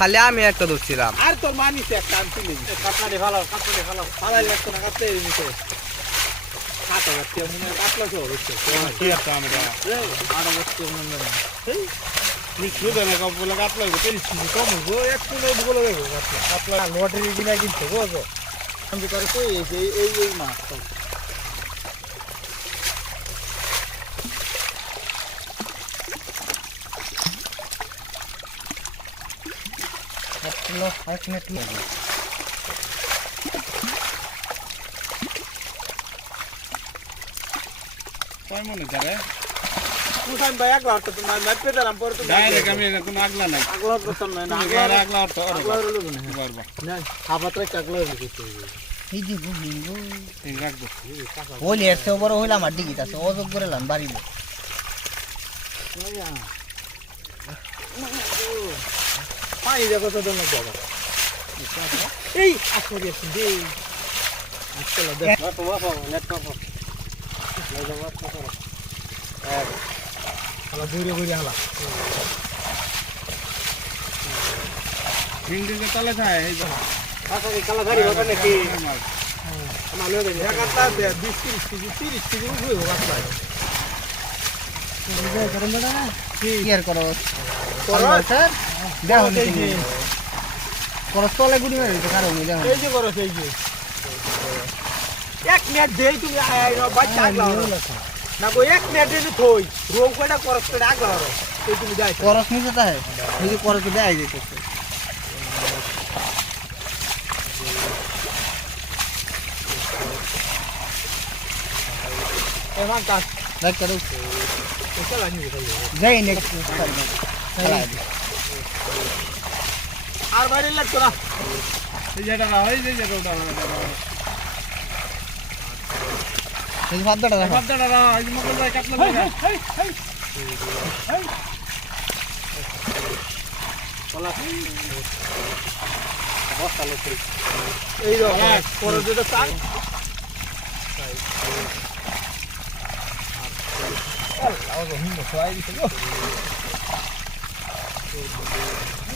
খালি আমি একটা ধরছিলাম। আর তোর মা নিচে একটা আমি তুলে কাটলারে ভালো কাটলারে ভালো। ফালাই লাগতো না কাটলে নিচে কাটা যাচ্ছে কাটলা সহ হচ্ছে। কি একটা আমরা আটা যাচ্ছে নিশ্চয় দেবে কপগুলো কাটলো তেল কম হইব? এক কিলো বলে দেবো কাটলা কাটলা লটারি কিনা কিনতে বুঝো আমি করে এই এই মাছ। ঠিক রাখব। ওই এর চেয়েও বড় হইলাম আর ডিগিত আছে অযোগ করে লাম বাড়িল পানি দেখো তো তোমার বাবা এই আসলে গেছি দে আজকাল দেখ। বাবা বাবা নেট তলে থাকে এই দেখো আসলে কালা গাড়ি হবে নাকি? আমার লগে জায়গাটা 20 30 কেজি 30 কেজি উঠবে বাবা কি? আর করো? স্যার দেখো এই যে। করস তলে গুড়ি মারি তো কারও মিলে এই যে করস এই যে। এক নেট দেই তুমি বাচ্চা আগলা হরো। না গো এক নেট যদি থই রোম কয়টা করস করে আগলা হরো এই তুমি যাই করস নিতে তাহে এই যে করস দেয় যেতেছে এমান কাজ। দেখ করো চালা নিবে তাই যাই নেক্সট খেলা আর বাইরে লাগতো না। এই যেটা হয় যে যেটা ওটা এই ভাতটা দেখো। শব্দটা রাও এই মকল ভাই কাটলো না এই রকম পরে যেটা চাং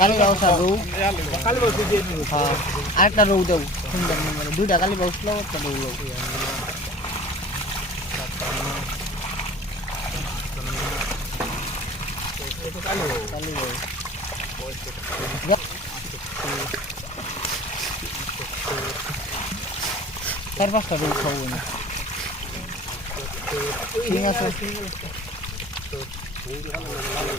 কালী রৌ বসে দিয়ে নিব হ্যাঁ আরেকটা রৌ দেও। সুন্দর নম্বরে দুইটা কালী ব্যবস্থা একটা রৌ লো কালী রৌ চার পাঁচটা রৌ খাব না। ঠিক আছে।